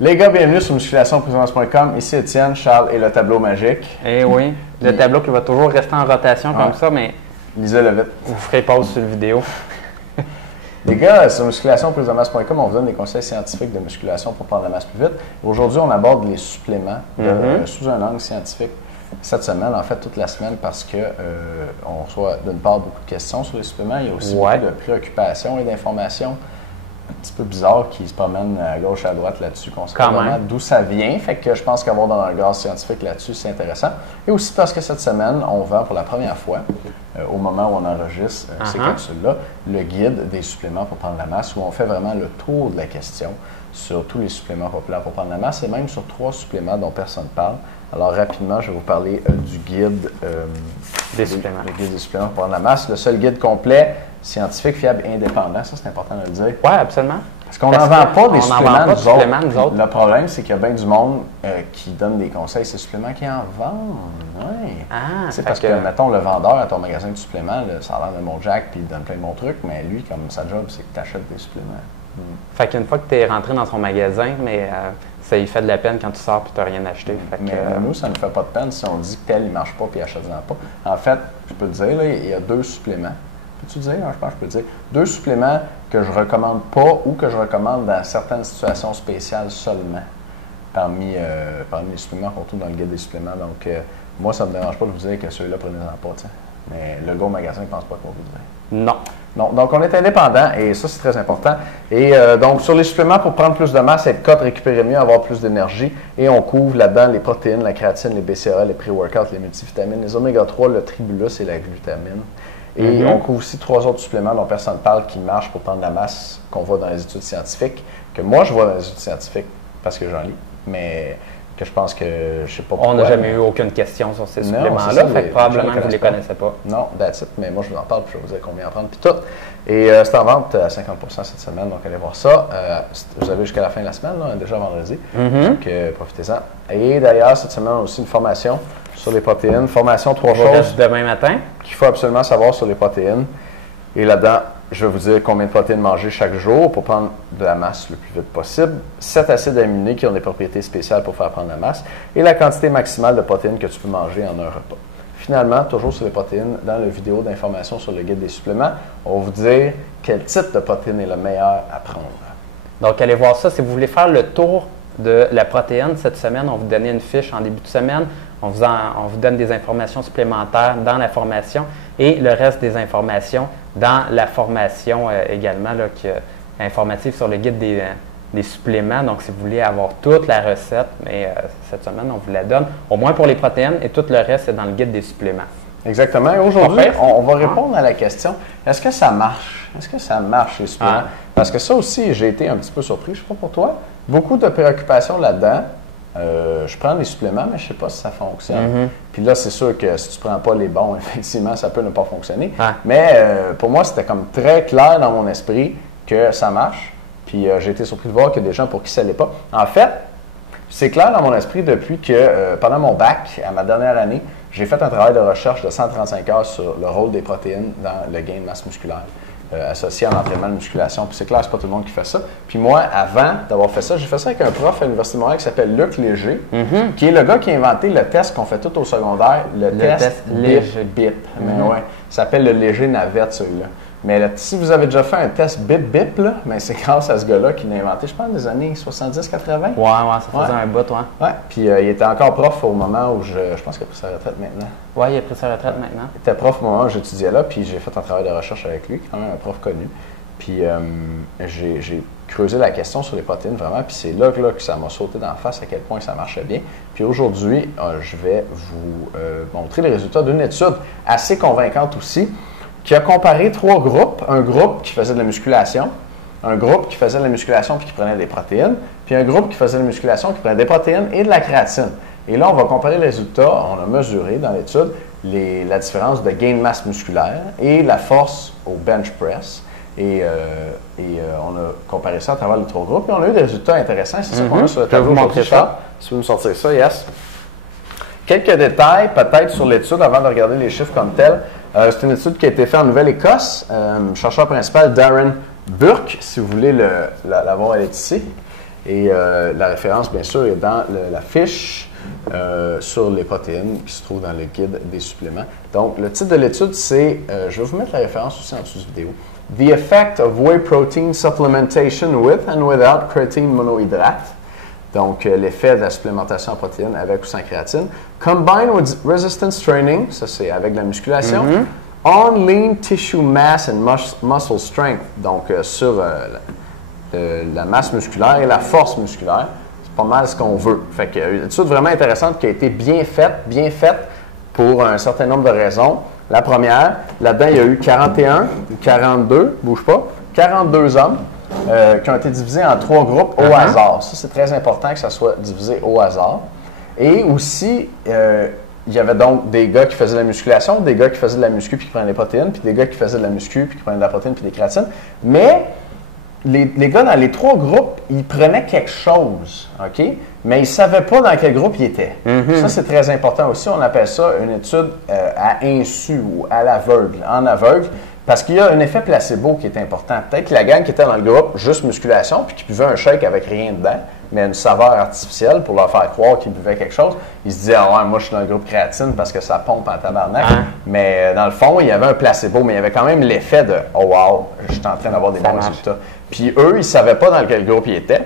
Les gars, bienvenue sur musculationprisonance.com. Ici Étienne, Charles et le tableau magique. Eh oui, le tableau qui va toujours rester en rotation comme ça, mais lisez-le vite. Vous ferez pause sur la vidéo. Les gars, sur musculationprisonance.com, on vous donne des conseils scientifiques de musculation pour prendre la masse plus vite. Aujourd'hui, on aborde les suppléments sous un angle scientifique cette semaine, en fait toute la semaine, parce que on reçoit d'une part beaucoup de questions sur les suppléments. Il y a aussi beaucoup de préoccupations et d'informations un petit peu bizarres qui se promènent à gauche et à droite là-dessus, concernant d'où ça vient. Fait que je pense qu'avoir dans un regard scientifique là-dessus, c'est intéressant. Et aussi parce que cette semaine, on vend pour la première fois, au moment où on enregistre ces capsules-là, le guide des suppléments pour prendre la masse, où on fait vraiment le tour de la question sur tous les suppléments populaires pour prendre la masse et même sur 3 suppléments dont personne ne parle. Alors, rapidement, je vais vous parler du guide des suppléments. Le guide des suppléments pour prendre la masse. Le seul guide complet, scientifique, fiable et indépendant. Ça, c'est important de le dire. Oui, absolument. Parce qu'on n'en vend pas des suppléments, nous autres. Le problème, c'est qu'il y a bien du monde qui donne des conseils, ces suppléments qui en vendent. Oui. C'est parce que, mettons, le vendeur à ton magasin de suppléments, là, ça a l'air de mon Jack, puis il donne plein de bons trucs, mais lui, comme sa job, c'est que tu achètes des suppléments. Fait qu'une fois que tu es rentré dans son magasin, mais ça lui fait de la peine quand tu sors et tu n'as rien acheté. Mais nous, ça ne nous fait pas de peine si on dit que tel, il ne marche pas puis achète-en pas. En fait, je peux te dire, là, il y a 2 suppléments. Peux-tu dire? Je pense que je peux te dire. 2 suppléments que je ne recommande pas ou que je recommande dans certaines situations spéciales seulement parmi les suppléments qu'on trouve dans le guide des suppléments. Donc, moi, ça ne me dérange pas de vous dire que ceux-là, prenez-en pas. T'sais. Mais le gros magasin ne pense pas qu'on vous dire. Non. Non. Donc, on est indépendant et ça, c'est très important. Et donc, sur les suppléments, pour prendre plus de masse, être cote, récupérer mieux, avoir plus d'énergie. Et on couvre là-dedans les protéines, la créatine, les BCAA, les pré-workouts, les multivitamines, les oméga 3, le tribulus et la glutamine. Et on couvre aussi 3 autres suppléments dont personne ne parle qui marchent pour prendre la masse qu'on voit dans les études scientifiques, que moi, je vois dans les études scientifiques parce que j'en lis, mais que je pense que je ne sais pas pourquoi. On n'a jamais eu aucune question sur ces suppléments-là, fait que probablement que vous ne les connaissez pas. Non, that's it, mais moi, je vous en parle, puis je vais vous dire combien en prendre, puis tout. Et c'est en vente à 50% cette semaine, donc allez voir ça. Vous avez jusqu'à la fin de la semaine, là, déjà vendredi, donc profitez-en. Et d'ailleurs, cette semaine, on a aussi une formation sur les protéines. Formation 3 choses demain matin qu'il faut absolument savoir sur les protéines. Et là-dedans, je vais vous dire combien de protéines manger chaque jour pour prendre de la masse le plus vite possible. 7 acides aminés qui ont des propriétés spéciales pour faire prendre la masse. Et la quantité maximale de protéines que tu peux manger en un repas. Finalement, toujours sur les protéines, dans la vidéo d'information sur le guide des suppléments, on va vous dire quel type de protéine est le meilleur à prendre. Donc, allez voir ça. Si vous voulez faire le tour de la protéine cette semaine, on va vous donner une fiche en début de semaine. On vous donne des informations supplémentaires dans la formation et le reste des informations dans la formation également là, qui est informative sur le guide des suppléments. Donc, si vous voulez avoir toute la recette, mais cette semaine, on vous la donne, au moins pour les protéines, et tout le reste, c'est dans le guide des suppléments. Exactement. Et aujourd'hui, on va répondre à la question, est-ce que ça marche? Est-ce que ça marche, les suppléments? Parce que ça aussi, j'ai été un petit peu surpris, je ne sais pas pour toi. Beaucoup de préoccupations là-dedans. Je prends des suppléments, mais je ne sais pas si ça fonctionne. Puis là, c'est sûr que si tu ne prends pas les bons, effectivement, ça peut ne pas fonctionner. Mais pour moi, c'était comme très clair dans mon esprit que ça marche. Puis j'ai été surpris de voir qu'il y a des gens pour qui ça ne l'est pas. En fait, c'est clair dans mon esprit depuis que pendant mon bac, à ma dernière année, j'ai fait un travail de recherche de 135 heures sur le rôle des protéines dans le gain de masse musculaire. Associé à l'entraînement de musculation. Puis c'est clair, c'est pas tout le monde qui fait ça. Puis moi, avant d'avoir fait ça, j'ai fait ça avec un prof à l'Université de Montréal qui s'appelle Luc Léger, qui est le gars qui a inventé le test qu'on fait tout au secondaire, le test BIP. Mais ouais, ça s'appelle le léger navette, celui-là. Mais là, si vous avez déjà fait un test BIP, là, ben c'est grâce à ce gars-là qui l'a inventé, je pense, des années 70-80. Ouais, ça faisait un bout, Ouais, puis il était encore prof au moment où je pense qu'il a pris sa retraite maintenant. Ouais, il a pris sa retraite maintenant. Il était prof au moment où j'étudiais là, puis j'ai fait un travail de recherche avec lui, quand même un prof connu. Puis j'ai creusé la question sur les protéines vraiment, puis c'est là que ça m'a sauté d'en face à quel point ça marchait bien. Puis aujourd'hui, je vais vous montrer les résultats d'une étude assez convaincante aussi, qui a comparé 3 groupes. Un groupe qui faisait de la musculation, un groupe qui faisait de la musculation puis qui prenait des protéines, puis un groupe qui faisait de la musculation qui prenait des protéines et de la créatine. Et là, on va comparer les résultats. On a mesuré dans l'étude la différence de gain de masse musculaire et la force au bench press. Et on a comparé ça à travers les 3 groupes et on a eu des résultats intéressants. C'est ça qu'on a sur le tableau. Je vais vous montrer ça. Si vous me sortir ça, yes. Quelques détails peut-être sur l'étude avant de regarder les chiffres comme tels. C'est une étude qui a été faite en Nouvelle-Écosse. Chercheur principal Darren Burke, si vous voulez l'avoir, elle est ici. Et la référence, bien sûr, est dans la fiche sur les protéines qui se trouve dans le guide des suppléments. Donc, le titre de l'étude, c'est, je vais vous mettre la référence aussi en dessous de vidéo, The Effect of Whey Protein Supplementation with and Without Creatine Monohydrate. Donc, l'effet de la supplémentation en protéines avec ou sans créatine. Combined with resistance training, ça c'est avec la musculation. On lean tissue mass and muscle strength, donc sur la masse musculaire et la force musculaire. C'est pas mal ce qu'on veut. Fait que une étude vraiment intéressante qui a été bien faite pour un certain nombre de raisons. La première, là-dedans, il y a eu 41 ou 42, bouge pas, 42 hommes qui ont été divisés en 3 groupes au hasard. Ça, c'est très important que ça soit divisé au hasard. Et aussi, il y avait donc des gars qui faisaient de la musculation, des gars qui faisaient de la muscu puis qui prenaient des protéines, puis des gars qui faisaient de la muscu puis qui prenaient de la protéine puis des créatines. Mais les gars dans les 3 groupes, ils prenaient quelque chose, OK? Mais ils ne savaient pas dans quel groupe ils étaient. Ça, c'est très important aussi. On appelle ça une étude à insu ou à l'aveugle, en aveugle, parce qu'il y a un effet placebo qui est important. Peut-être que la gang qui était dans le groupe juste musculation puis qui buvait un shake avec rien dedans, mais une saveur artificielle pour leur faire croire qu'ils buvaient quelque chose, ils se disaient « Ah ouais, moi je suis dans le groupe créatine parce que ça pompe en tabarnak. Mais dans le fond, il y avait un placebo, mais il y avait quand même l'effet de « Oh wow, je suis en train d'avoir des bons résultats. » Puis eux, ils ne savaient pas dans quel groupe ils étaient.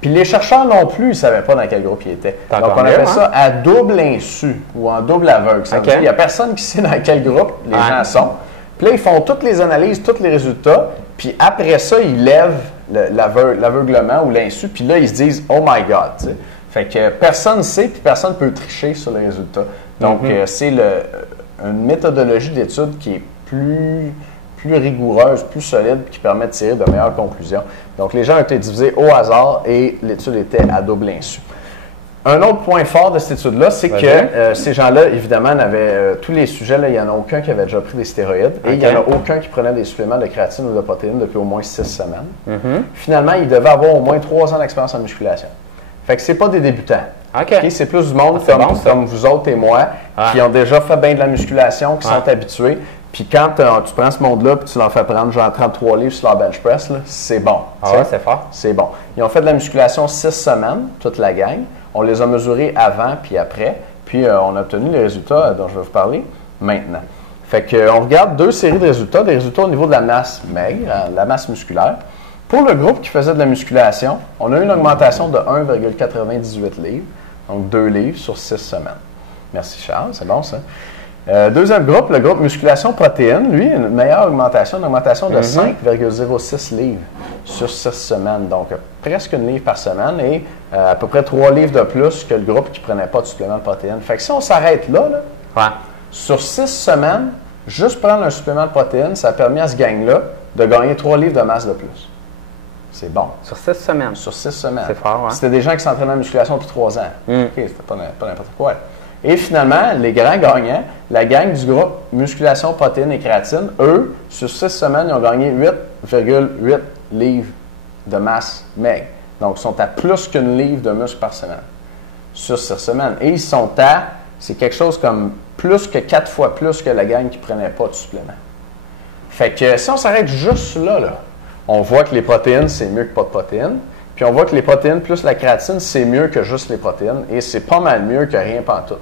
Puis les chercheurs non plus, ils ne savaient pas dans quel groupe ils étaient. Donc on appelle ça à double insu ou en double aveugle. Ça veut dire qu'il n'y a personne qui sait dans quel groupe les gens sont. Puis là, ils font toutes les analyses, tous les résultats. Puis après ça, ils lèvent l'aveuglement ou l'insu. Puis là, ils se disent « Oh my God! » Fait que personne ne sait, puis personne ne peut tricher sur les résultats. Donc, c'est une méthodologie d'étude qui est plus rigoureuse, plus solide, qui permet de tirer de meilleures conclusions. Donc, les gens ont été divisés au hasard et l'étude était à double insu. Un autre point fort de cette étude-là, c'est que ces gens-là, évidemment, n'avaient tous les sujets, là, il n'y en a aucun qui avait déjà pris des stéroïdes et il n'y en a aucun qui prenait des suppléments de créatine ou de protéines depuis au moins 6 semaines. Finalement, ils devaient avoir au moins 3 ans d'expérience en musculation. Fait que c'est pas des débutants. Okay, c'est plus du monde comme vous autres et moi qui ont déjà fait bien de la musculation, qui sont habitués. Puis quand tu prends ce monde-là et tu leur fais prendre genre 33 livres sur leur bench press, c'est bon. Ah ouais, c'est fort. C'est bon. Ils ont fait de la musculation 6 semaines, toute la gang. On les a mesurés avant puis après. Puis on a obtenu les résultats dont je vais vous parler maintenant. Fait qu'on regarde 2 séries de résultats. Des résultats au niveau de la masse maigre, la masse musculaire. Pour le groupe qui faisait de la musculation, on a eu une augmentation de 1,98 livres. Donc 2 livres sur 6 semaines. Merci Charles, c'est bon ça. Deuxième groupe, le groupe musculation protéines, lui, une meilleure augmentation, une augmentation de 5,06 livres sur 6 semaines. Donc, presque 1 livre par semaine et à peu près 3 livres de plus que le groupe qui ne prenait pas de supplément de protéines. Fait que si on s'arrête là, sur 6 semaines, juste prendre un supplément de protéines, ça a permis à ce gang-là de gagner 3 livres de masse de plus. C'est bon. Sur 6 semaines? Sur 6 semaines. C'est fort, C'était des gens qui s'entraînaient en musculation depuis 3 ans. OK, c'était pas n'importe quoi. Et finalement, les grands gagnants, la gang du groupe musculation, protéines et créatine, eux, sur 6 semaines, ils ont gagné 8,8 livres de masse maigre. Donc, ils sont à plus qu'une livre de muscle par semaine sur 6 semaines. Et ils sont c'est quelque chose comme plus que 4 fois plus que la gang qui ne prenait pas de supplément. Fait que si on s'arrête juste là, on voit que les protéines, c'est mieux que pas de protéines. Puis on voit que les protéines plus la créatine, c'est mieux que juste les protéines. Et c'est pas mal mieux que rien pantoute.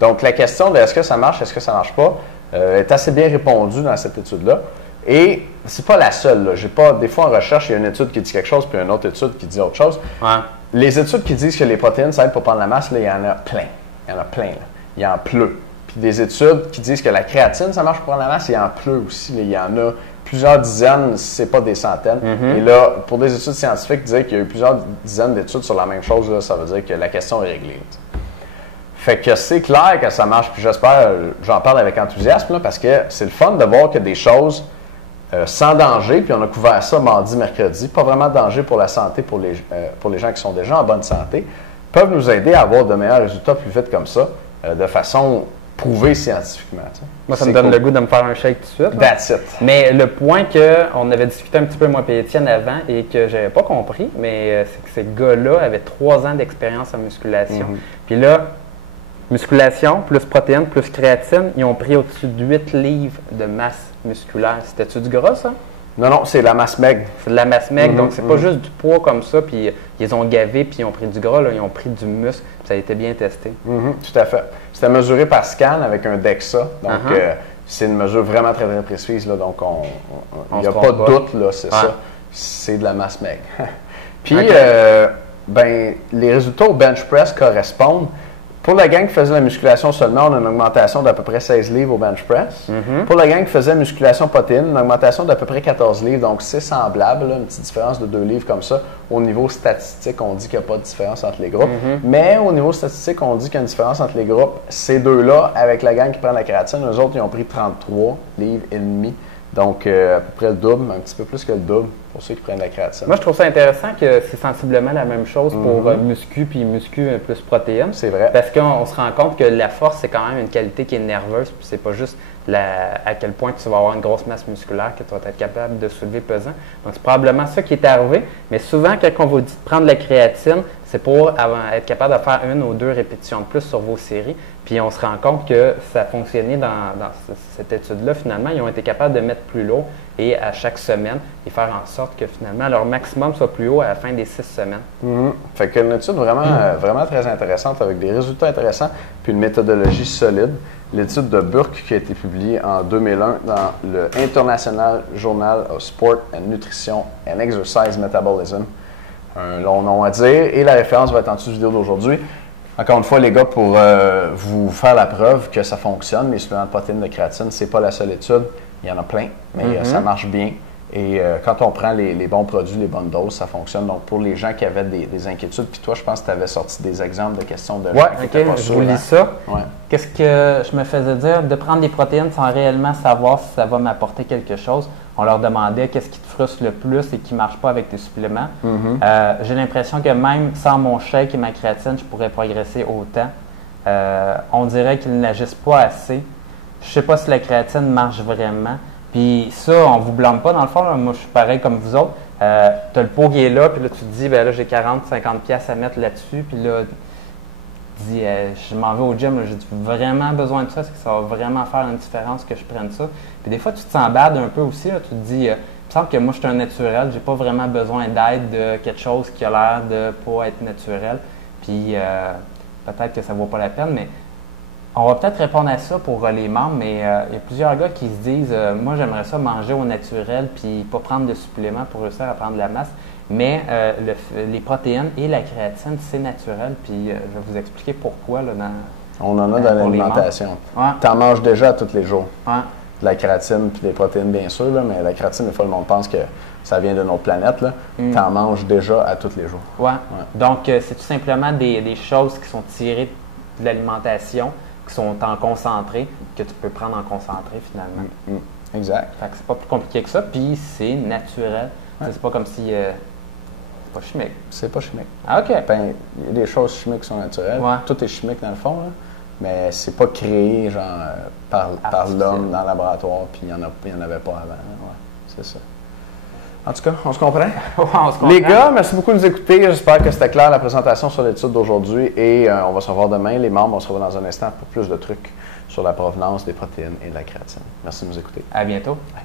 Donc, la question de est-ce que ça marche, est-ce que ça ne marche pas, est assez bien répondue dans cette étude-là. Et c'est pas la seule. Des fois, en recherche, il y a une étude qui dit quelque chose, puis une autre étude qui dit autre chose. Les études qui disent que les protéines, ça aide pour prendre la masse, là, il y en a plein. Il y en a plein. Là. Il en pleut. Puis des études qui disent que la créatine, ça marche pour prendre la masse, il en pleut aussi. Là. Il y en a plusieurs dizaines, si ce n'est pas des centaines. Et là, pour des études scientifiques, dire qu'il y a eu plusieurs dizaines d'études sur la même chose, là, ça veut dire que la question est réglée. Fait que c'est clair que ça marche, puis j'espère, j'en parle avec enthousiasme, là, parce que c'est le fun de voir que des choses sans danger, puis on a couvert ça mardi, mercredi, pas vraiment de danger pour la santé, pour les gens qui sont déjà en bonne santé, peuvent nous aider à avoir de meilleurs résultats plus vite comme ça, de façon prouvée scientifiquement. Moi, ça me donne le goût de me faire un shake tout de suite. That's it. Mais le point qu'on avait discuté un petit peu, moi et Étienne, avant, et que je n'avais pas compris, mais c'est que ces gars-là avaient 3 ans d'expérience en musculation. Puis là, musculation, plus protéines, plus créatine, ils ont pris au-dessus de 8 livres de masse musculaire. C'était-tu du gras, ça? Non, c'est la masse maigre. C'est de la masse maigre, donc c'est pas juste du poids comme ça, puis ils ont gavé, puis ils ont pris du gras, là, ils ont pris du muscle, puis ça a été bien testé. Tout à fait. C'était mesuré par scan avec un DEXA, donc c'est une mesure vraiment très, très précise, là, donc il n'y a pas de doute, là, c'est ça. C'est de la masse maigre. Puis, les résultats au bench press correspondent. Pour la gang qui faisait la musculation seulement, on a une augmentation d'à peu près 16 livres au bench press. Pour la gang qui faisait musculation protéine, une augmentation d'à peu près 14 livres. Donc, c'est semblable, là, une petite différence de 2 livres comme ça. Au niveau statistique, on dit qu'il n'y a pas de différence entre les groupes. Mais au niveau statistique, on dit qu'il y a une différence entre les groupes. Ces deux-là, avec la gang qui prend la kératine, eux autres, ils ont pris 33 livres et demi. Donc, à peu près le double, un petit peu plus que le double pour ceux qui prennent la créatine. Moi, je trouve ça intéressant que c'est sensiblement la même chose pour muscu puis muscu plus protéines. C'est vrai. Parce qu'on se rend compte que la force, c'est quand même une qualité qui est nerveuse, puis c'est pas juste à quel point tu vas avoir une grosse masse musculaire que tu vas être capable de soulever pesant. Donc, c'est probablement ça qui est arrivé. Mais souvent, quand on vous dit de prendre la créatine, c'est pour être capable de faire 1 ou 2 répétitions de plus sur vos séries. Puis on se rend compte que ça a fonctionné dans cette étude-là. Finalement, ils ont été capables de mettre plus lourd et à chaque semaine et faire en sorte que finalement leur maximum soit plus haut à la fin des 6 semaines. Fait qu'une étude vraiment très intéressante avec des résultats intéressants puis une méthodologie solide. L'étude de Burke qui a été publiée en 2001 dans le International Journal of Sport and Nutrition and Exercise Metabolism. Un long nom à dire et la référence va être en dessous de vidéo d'aujourd'hui. Encore une fois, les gars, pour vous faire la preuve que ça fonctionne, les suppléments de protéines de créatine, c'est pas la seule étude. Il y en a plein, mais ça marche bien. Et quand on prend les bons produits, les bonnes doses, ça fonctionne. Donc, pour les gens qui avaient des inquiétudes, puis toi, je pense que tu avais sorti des exemples de questions de gens qui étaient pas sûrs. Je vous lis ça. Ouais. Qu'est-ce que je me faisais dire? De prendre des protéines sans réellement savoir si ça va m'apporter quelque chose. On leur demandait qu'est-ce qui te frustre le plus et qui ne marche pas avec tes suppléments. J'ai l'impression que même sans mon shake et ma créatine, je pourrais progresser autant. On dirait qu'ils n'agissent pas assez. Je ne sais pas si la créatine marche vraiment. Puis ça, on ne vous blâme pas dans le fond. Là. Moi, je suis pareil comme vous autres. Tu as le pot qui est là, puis là, tu te dis, ben là, j'ai 40-50$ à mettre là-dessus. Puis là, tu dis, je m'en vais au gym, j'ai vraiment besoin de ça, c'est que ça va vraiment faire une différence que je prenne ça. Puis des fois, tu te sens bad un peu aussi. Là. Tu te dis, il me semble que moi, je suis un naturel, j'ai pas vraiment besoin d'aide de quelque chose qui a l'air de pas être naturel. Puis peut-être que ça vaut pas la peine, mais on va peut-être répondre à ça pour les membres, mais il y a plusieurs gars qui se disent moi, j'aimerais ça manger au naturel puis pas prendre de suppléments pour réussir à prendre de la masse. Mais les protéines et la créatine, c'est naturel. Puis je vais vous expliquer pourquoi. Là, on en a dans l'alimentation. Tu en manges déjà tous les jours. De la créatine puis des protéines, bien sûr, là, mais la créatine, des fois, le monde pense que ça vient de notre planète. Tu en manges déjà à tous les jours. Donc, c'est tout simplement des choses qui sont tirées de l'alimentation, qui sont en concentré, que tu peux prendre en concentré finalement. Exact. Fait que c'est pas plus compliqué que ça, puis c'est naturel. C'est pas comme si... c'est pas chimique. C'est pas chimique. Ah, OK. Ben, il y a des choses chimiques qui sont naturelles. Tout est chimique dans le fond, là. Mais c'est pas créé genre par l'homme dans le laboratoire, puis il n'y en avait pas avant. C'est ça. En tout cas, on se comprend? On se comprend. Les gars, merci beaucoup de nous écouter. J'espère que c'était clair la présentation sur l'étude d'aujourd'hui et on va se revoir demain. Les membres, on se revoit dans un instant pour plus de trucs sur la provenance des protéines et de la créatine. Merci de nous écouter. À bientôt. Bye.